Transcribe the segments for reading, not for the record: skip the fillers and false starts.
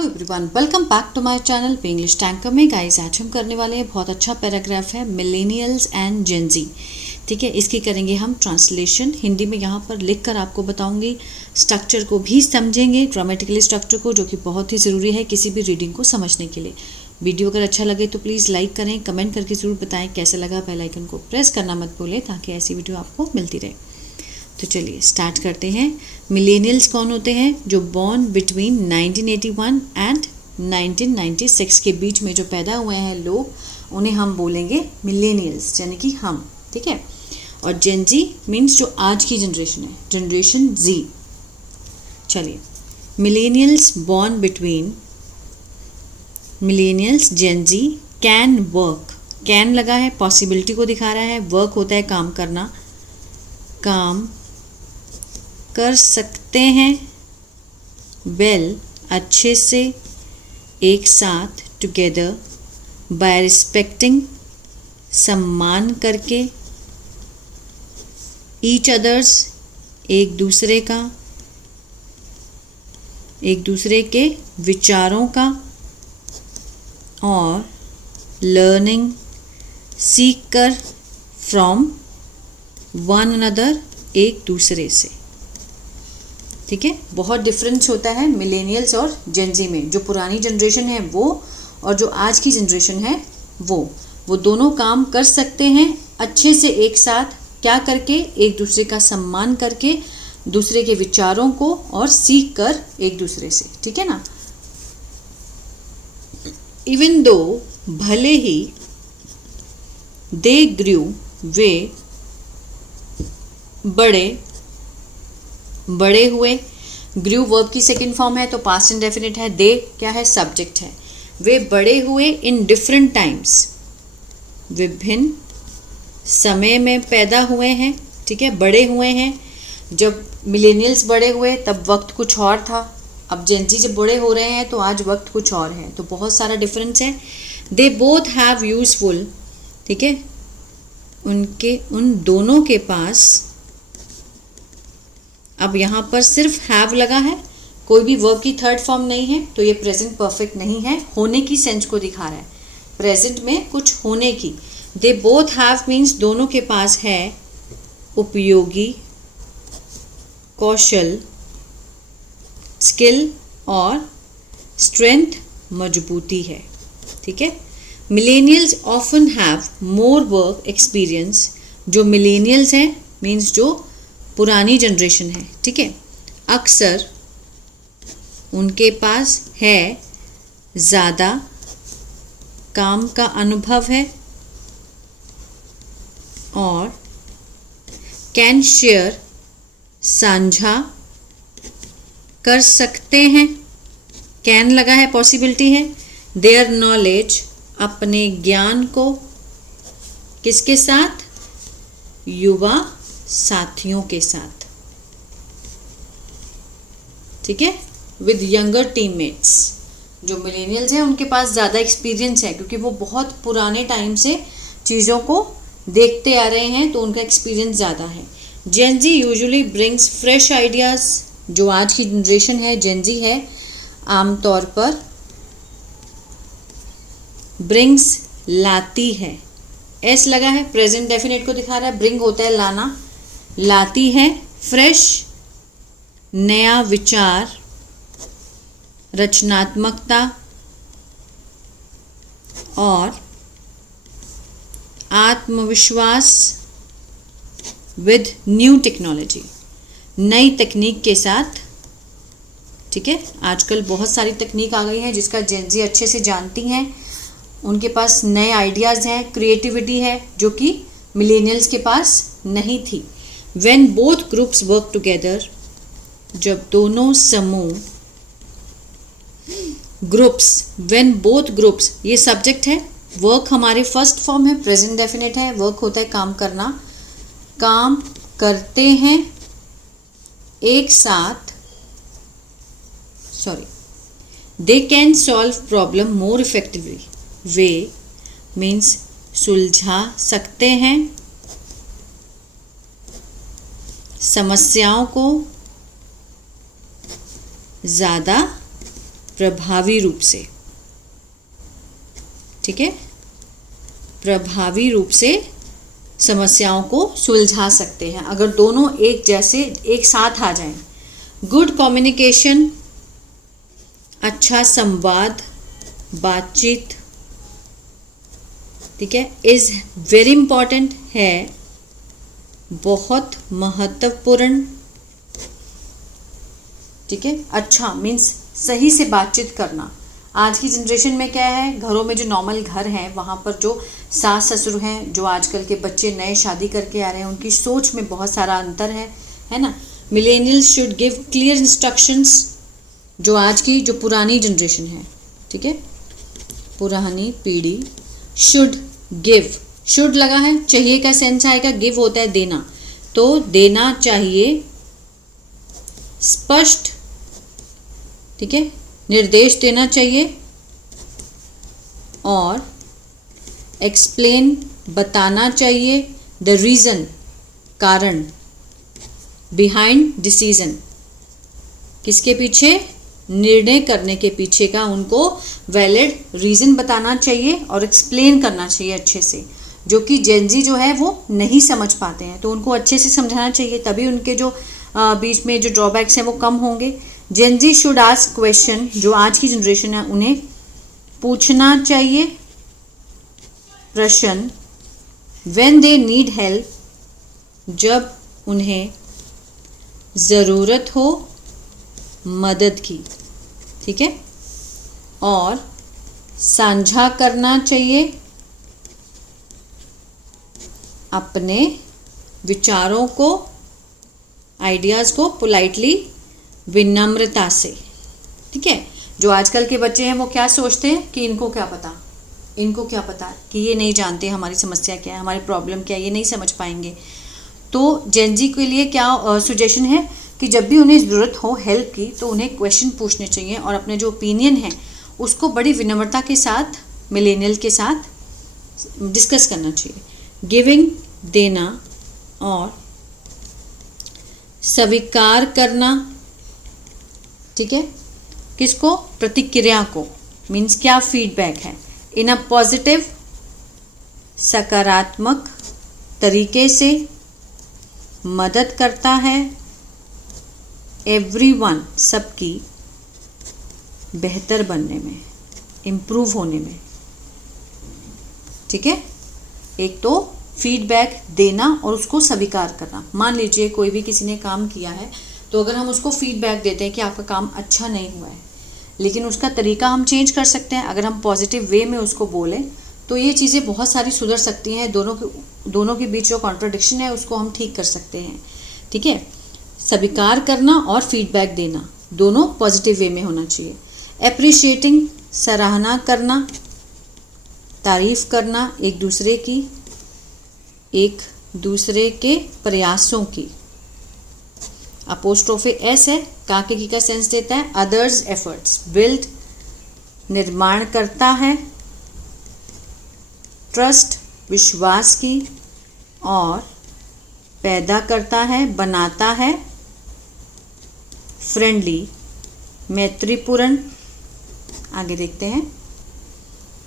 Hello everyone, welcome back to my channel पे English tanker में। Guys आज हम करने वाले हैं बहुत अच्छा पैराग्राफ है मिलेनियल्स एंड जेन जी। ठीक है, इसकी करेंगे हम ट्रांसलेशन हिंदी में। यहाँ पर लिख कर आपको बताऊंगी, स्ट्रक्चर को भी समझेंगे, ग्रामेटिकली स्ट्रक्चर को, जो कि बहुत ही ज़रूरी है किसी भी रीडिंग को समझने के लिए। वीडियो अगर अच्छा लगे तो प्लीज़ लाइक करें, कमेंट करके ज़रूर बताएं कैसा लगा। बेल आइकन को प्रेस करना मत भूलें ताकि ऐसी वीडियो आपको मिलती रहे। तो चलिए स्टार्ट करते हैं। मिलेनियल्स कौन होते हैं? जो बॉर्न बिटवीन 1981 एंड 1996 के बीच में जो पैदा हुए हैं लोग, उन्हें हम बोलेंगे मिलेनियल्स, यानी कि हम। ठीक है, और जेन जी मीन्स जो आज की जनरेशन है, जनरेशन जी। चलिए, millennials born between millennials Gen Z can work. Can लगा है, पॉसिबिलिटी को दिखा रहा है। वर्क होता है काम करना, काम कर सकते हैं। वेल अच्छे से, एक साथ, टुगेदर, बाय रिस्पेक्टिंग सम्मान करके, ईच अदर्स एक दूसरे का, एक दूसरे के विचारों का, और लर्निंग सीख कर, फ्रॉम वन अनदर एक दूसरे से। ठीक है, बहुत डिफरेंस होता है मिलेनियल्स और जेन जी में। जो पुरानी जनरेशन है वो, और जो आज की जनरेशन है वो दोनों काम कर सकते हैं अच्छे से एक साथ। क्या करके? एक दूसरे का सम्मान करके, दूसरे के विचारों को और सीख कर एक दूसरे से। ठीक है ना। इवन दो, भले ही, दे ग्रू, वे बड़े हुए। ग्रू वर्ब की सेकंड फॉर्म है तो पास्ट इंडेफिनिट है। दे क्या है? सब्जेक्ट है। वे बड़े हुए इन डिफरेंट टाइम्स, विभिन्न समय में पैदा हुए हैं। ठीक है, बड़े हुए हैं। जब मिलेनियल्स बड़े हुए तब वक्त कुछ और था, अब जेन जी जब बड़े हो रहे हैं तो आज वक्त कुछ और है। तो बहुत सारा डिफरेंस है। They both have useful. ठीक है, उन दोनों के पास, अब यहाँ पर सिर्फ हैव लगा है, कोई भी वर्ब की थर्ड फॉर्म नहीं है, तो ये प्रेजेंट परफेक्ट नहीं है, होने की सेंस को दिखा रहा है, प्रेजेंट में कुछ होने की। दे बोथ हैव मीन्स दोनों के पास है उपयोगी कौशल, स्किल, और स्ट्रेंथ मजबूती है। ठीक है, millennials often have more work experience. जो मिलेनियल्स हैं मीन्स जो पुरानी जनरेशन है, ठीक है, अक्सर उनके पास है ज़्यादा काम का अनुभव है, और कैन शेयर साझा कर सकते हैं। कैन लगा है, पॉसिबिलिटी है। देयर नॉलेज अपने ज्ञान को किसके साथ? युवा साथियों के साथ। ठीक है, विद यंगर टीममेट्स। जो मिलेनियल्स हैं उनके पास ज़्यादा एक्सपीरियंस है क्योंकि वो बहुत पुराने टाइम से चीज़ों को देखते आ रहे हैं, तो उनका एक्सपीरियंस ज़्यादा है। जेन जी यूजुअली ब्रिंग्स फ्रेश आइडियाज़। जो आज की जनरेशन है, जेन जी है, आमतौर पर ब्रिंग्स लाती है। एस लगा है, प्रेजेंट डेफिनेट को दिखा रहा है। ब्रिंग होता है लाना, लाती है फ्रेश, नया विचार, रचनात्मकता, और आत्मविश्वास विद न्यू टेक्नोलॉजी। नई तकनीक के साथ। ठीक है, आजकल बहुत सारी तकनीक आ गई है जिसका जेन जी अच्छे से जानती हैं। उनके पास नए आइडियाज़ हैं, क्रिएटिविटी है, जो कि मिलेनियल्स के पास नहीं थी। When both groups work together, जब दोनों समूह, ग्रुप्स, when both groups, ये सब्जेक्ट है। वर्क हमारी फर्स्ट फॉर्म है, प्रेजेंट डेफिनेट है। वर्क होता है काम करना, काम करते हैं एक साथ। They can solve problem more effectively. Way means सुलझा सकते हैं समस्याओं को ज़्यादा प्रभावी रूप से, ठीक है, प्रभावी रूप से समस्याओं को सुलझा सकते हैं अगर दोनों एक जैसे एक साथ आ जाएं। गुड कम्युनिकेशन, अच्छा संवाद, बातचीत, ठीक है, इज वेरी इंपॉर्टेंट, है बहुत महत्वपूर्ण, ठीक है। अच्छा मीन्स सही से बातचीत करना। आज की जनरेशन में क्या है, घरों में जो नॉर्मल घर हैं वहाँ पर जो सास ससुर हैं, जो आजकल के बच्चे नए शादी करके आ रहे हैं, उनकी सोच में बहुत सारा अंतर है ना। Millennials should give clear instructions, जो आज की जो पुरानी जनरेशन है, ठीक है, पुरानी पीढ़ी, शुड गिव, शुड लगा है, चाहिए का सेंस आएगा, गिव होता है देना, तो देना चाहिए स्पष्ट, ठीक है, निर्देश देना चाहिए, और एक्सप्लेन, बताना चाहिए, द रीज़न, कारण, बिहाइंड डिसीजन, किसके पीछे, निर्णय करने के पीछे का उनको वैलिड रीज़न बताना चाहिए और एक्सप्लेन करना चाहिए अच्छे से, जो कि जेनजी जो है वो नहीं समझ पाते हैं, तो उनको अच्छे से समझाना चाहिए, तभी उनके जो बीच में जो ड्रॉबैक्स हैं वो कम होंगे। जेनजी शुड आस्क क्वेश्चन, जो आज की जनरेशन है उन्हें पूछना चाहिए प्रश्न, व्हेन दे नीड हेल्प, जब उन्हें ज़रूरत हो मदद की, ठीक है, और साझा करना चाहिए अपने विचारों को, आइडियाज़ को पोलाइटली, विनम्रता से, ठीक है। जो आजकल के बच्चे हैं वो क्या सोचते हैं कि इनको क्या पता, इनको क्या पता, कि ये नहीं जानते हमारी समस्या क्या है, हमारी प्रॉब्लम क्या है, ये नहीं समझ पाएंगे। तो जेनजी के लिए क्या सुजेशन है कि जब भी उन्हें ज़रूरत हो हेल्प की तो उन्हें क्वेश्चन पूछने चाहिए और अपने जो ओपिनियन है उसको बड़ी विनम्रता के साथ मिलेनियल के साथ डिस्कस करना चाहिए। गिविंग, देना, और स्वीकार करना, ठीक है, किसको, प्रतिक्रिया को, मीन्स क्या फीडबैक है, इन अ पॉजिटिव, सकारात्मक तरीके से, मदद करता है एवरीवन, सबकी बेहतर बनने में, इम्प्रूव होने में, ठीक है। एक तो फीडबैक देना और उसको स्वीकार करना। मान लीजिए कोई भी किसी ने काम किया है तो अगर हम उसको फीडबैक देते हैं कि आपका काम अच्छा नहीं हुआ है, लेकिन उसका तरीका हम चेंज कर सकते हैं, अगर हम पॉजिटिव वे में उसको बोलें तो ये चीज़ें बहुत सारी सुधर सकती हैं। दोनों के बीच जो कॉन्ट्रडिक्शन है उसको हम ठीक कर सकते हैं, ठीक है। स्वीकार करना और फीडबैक देना दोनों पॉजिटिव वे में होना चाहिए। एप्रिशिएटिंग, सराहना करना, तारीफ करना एक दूसरे के प्रयासों की। अपोस्ट्रोफे एस है, काके की का सेंस देता है अदर्स एफर्ट्स। बिल्ड, निर्माण करता है। ट्रस्ट, विश्वास की, और पैदा करता है, बनाता है। फ्रेंडली, मैत्रीपूर्ण, आगे देखते हैं।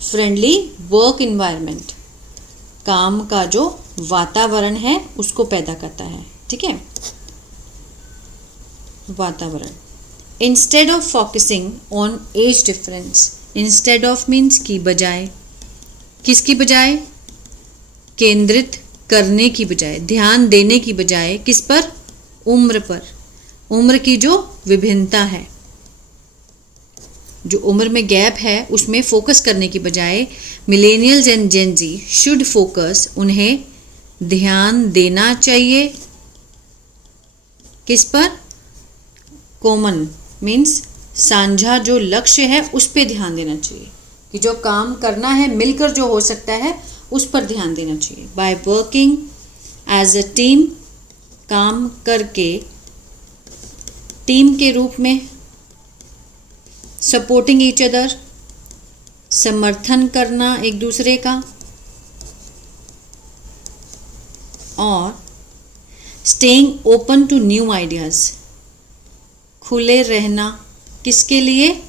फ्रेंडली वर्क इन्वायरमेंट, काम का जो वातावरण है उसको पैदा करता है, ठीक है, वातावरण। Instead of focusing on age difference, instead of means की बजाय, किसकी बजाय, केंद्रित करने की बजाय, ध्यान देने की बजाय, किस पर, उम्र पर, उम्र की जो विभिन्नता है, जो उम्र में गैप है उसमें फोकस करने की बजाय millennials and Gen Z should focus, उन्हें ध्यान देना चाहिए किस पर, कॉमन मीन्स साझा जो लक्ष्य है उस पर ध्यान देना चाहिए, कि जो काम करना है मिलकर जो हो सकता है उस पर ध्यान देना चाहिए। By working as a team, काम करके टीम के रूप में। सपोर्टिंग ईच अदर, समर्थन करना एक दूसरे का। और staying open to new ideas, खुले रहना, किसके लिए,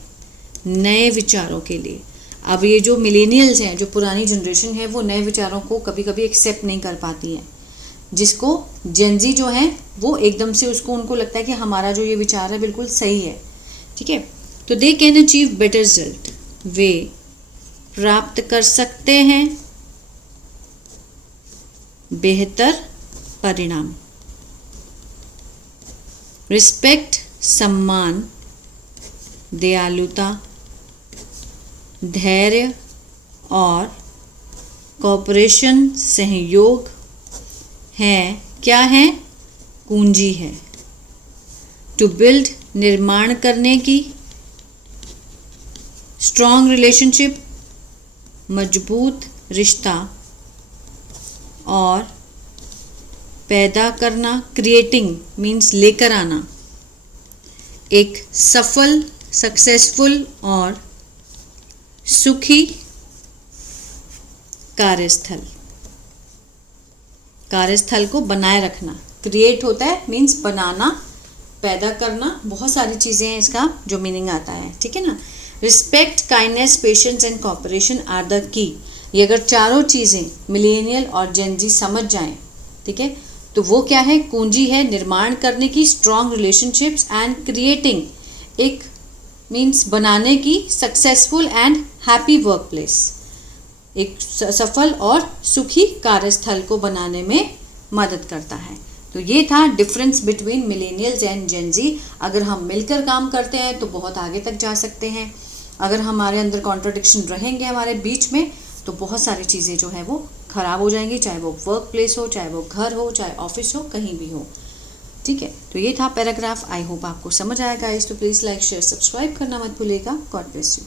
नए विचारों के लिए। अब ये जो मिलेनियल्स हैं, जो पुरानी जनरेशन है, वो नए विचारों को कभी कभी एक्सेप्ट नहीं कर पाती है, जिसको जेनजी जो है वो एकदम से उसको उनको लगता है कि हमारा जो ये विचार है बिल्कुल सही है। ठीक है, तो they can achieve better result, वे प्राप्त कर सकते हैं बेहतर परिणाम। रिस्पेक्ट सम्मान, दयालुता, धैर्य और कोऑपरेशन सहयोग है, क्या है, पूंजी है। टू बिल्ड निर्माण करने की, स्ट्रॉन्ग रिलेशनशिप मजबूत रिश्ता, और पैदा करना, क्रिएटिंग मीन्स लेकर आना, एक सफल सक्सेसफुल और सुखी कार्यस्थल। कार्यस्थल को बनाए रखना, क्रिएट होता है मीन्स बनाना, पैदा करना, बहुत सारी चीज़ें हैं इसका जो मीनिंग आता है। ठीक है ना। Respect, kindness, patience and cooperation are the key. ये अगर चारों चीज़ें मिलेनियल और जेनजी समझ जाएं, ठीक है, तो वो क्या है, कुंजी है निर्माण करने की, स्ट्रॉन्ग रिलेशनशिप्स एंड क्रिएटिंग, एक मीन्स बनाने की, successful and happy work place, एक सफल और सुखी कार्यस्थल को बनाने में मदद करता है। तो ये था difference between millennials and Gen Z. अगर हम मिलकर काम करते हैं तो बहुत आगे तक जा सकते हैं। अगर हमारे अंदर कॉन्ट्रडिक्शन रहेंगे हमारे बीच में, तो बहुत सारी चीज़ें जो है वो ख़राब हो जाएंगी, चाहे वो वर्क प्लेस हो, चाहे वो घर हो, चाहे ऑफिस हो, कहीं भी हो। ठीक है, तो ये था पैराग्राफ। आई होप आपको समझ आएगा। इस तो प्लीज़ लाइक शेयर सब्सक्राइब करना मत भूलिएगा। God bless you.